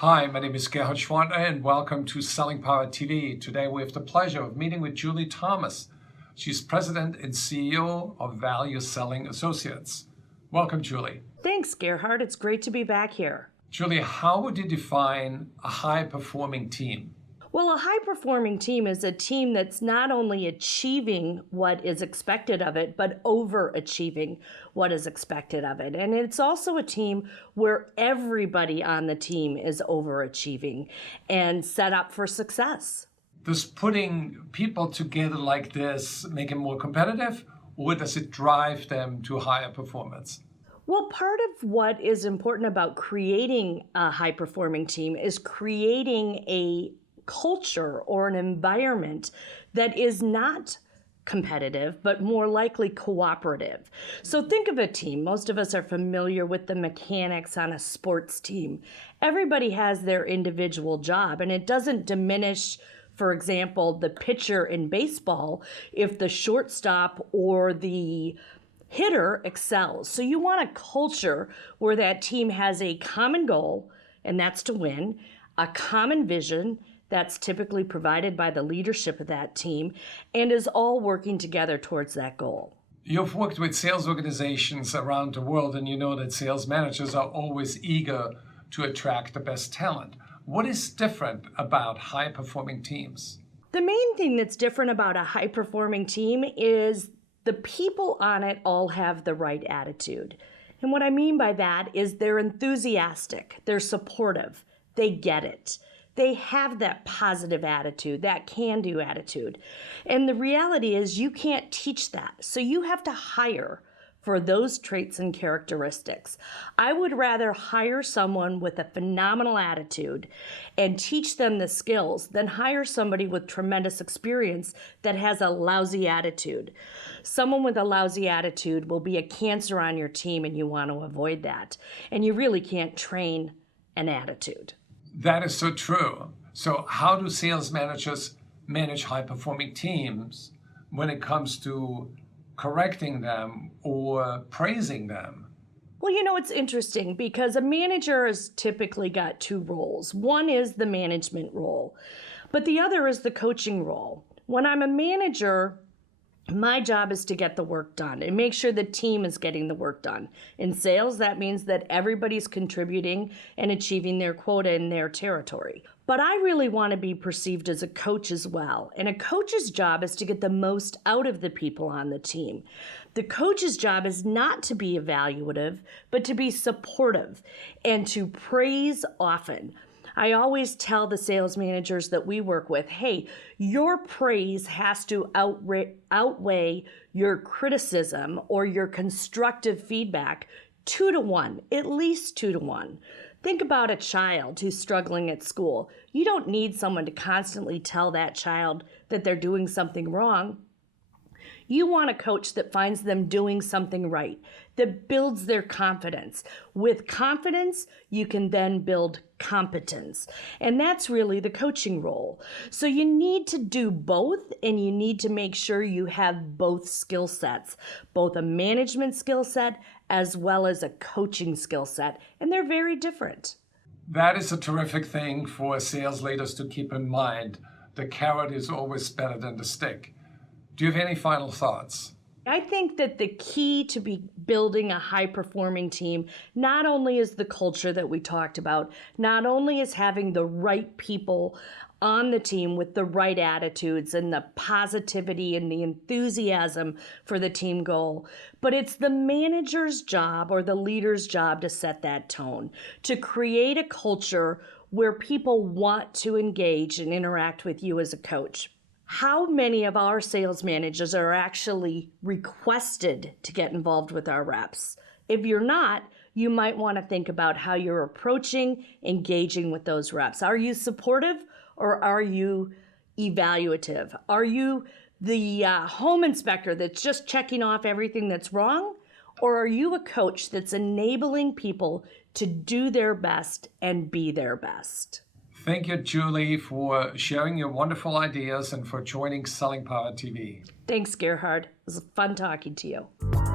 Hi, my name is Gerhard Gschwandtner and welcome to Selling Power TV. Today we have the pleasure of meeting with Julie Thomas. She's President and CEO of ValueSelling Associates. Welcome, Julie. Thanks, Gerhard. It's great to be back here. Julie, how would you define a high-performing team? Well, a high-performing team is a team that's not only achieving what is expected of it, but overachieving what is expected of it. And it's also a team where everybody on the team is overachieving and set up for success. Does putting people together like this make them more competitive, or does it drive them to higher performance? Well, part of what is important about creating a high-performing team is creating a culture or an environment that is not competitive, but more likely cooperative. So think of a team. Most of us are familiar with the mechanics on a sports team. Everybody has their individual job, and it doesn't diminish, for example, the pitcher in baseball if the shortstop or the hitter excels. So you want a culture where that team has a common goal, and that's to win, a common vision that's typically provided by the leadership of that team, and is all working together towards that goal. You've worked with sales organizations around the world, and you know that sales managers are always eager to attract the best talent. What is different about high-performing teams? The main thing that's different about a high-performing team is the people on it all have the right attitude. And what I mean by that is they're enthusiastic, they're supportive, they get it. They have that positive attitude, that can-do attitude. And the reality is you can't teach that. So you have to hire for those traits and characteristics. I would rather hire someone with a phenomenal attitude and teach them the skills than hire somebody with tremendous experience that has a lousy attitude. Someone with a lousy attitude will be a cancer on your team, and you want to avoid that. And you really can't train an attitude. That is so true. So how do sales managers manage high-performing teams when it comes to correcting them or praising them? Well, it's interesting because a manager has typically got two roles. One is the management role, but the other is the coaching role. When I'm a manager, my job is to get the work done and make sure the team is getting the work done. In sales, that means that everybody's contributing and achieving their quota in their territory. But I really want to be perceived as a coach as well. And a coach's job is to get the most out of the people on the team. The coach's job is not to be evaluative, but to be supportive and to praise often. I always tell the sales managers that we work with, hey, your praise has to outweigh your criticism or your constructive feedback 2-to-1, at least 2-to-1. Think about a child who's struggling at school. You don't need someone to constantly tell that child that they're doing something wrong. You want a coach that finds them doing something right, that builds their confidence. With confidence, you can then build competence. And that's really the coaching role. So you need to do both, and you need to make sure you have both skill sets, both a management skill set as well as a coaching skill set. And they're very different. That is a terrific thing for sales leaders to keep in mind. The carrot is always better than the stick. Do you have any final thoughts? I think that the key to building a high-performing team not only is the culture that we talked about, not only is having the right people on the team with the right attitudes and the positivity and the enthusiasm for the team goal, but it's the manager's job or the leader's job to set that tone, to create a culture where people want to engage and interact with you as a coach. How many of our sales managers are actually requested to get involved with our reps? If you're not, you might want to think about how you're approaching engaging with those reps. Are you supportive or are you evaluative? Are you the home inspector that's just checking off everything that's wrong? Or are you a coach that's enabling people to do their best and be their best? Thank you, Julie, for sharing your wonderful ideas and for joining Selling Power TV. Thanks, Gerhard. It was fun talking to you.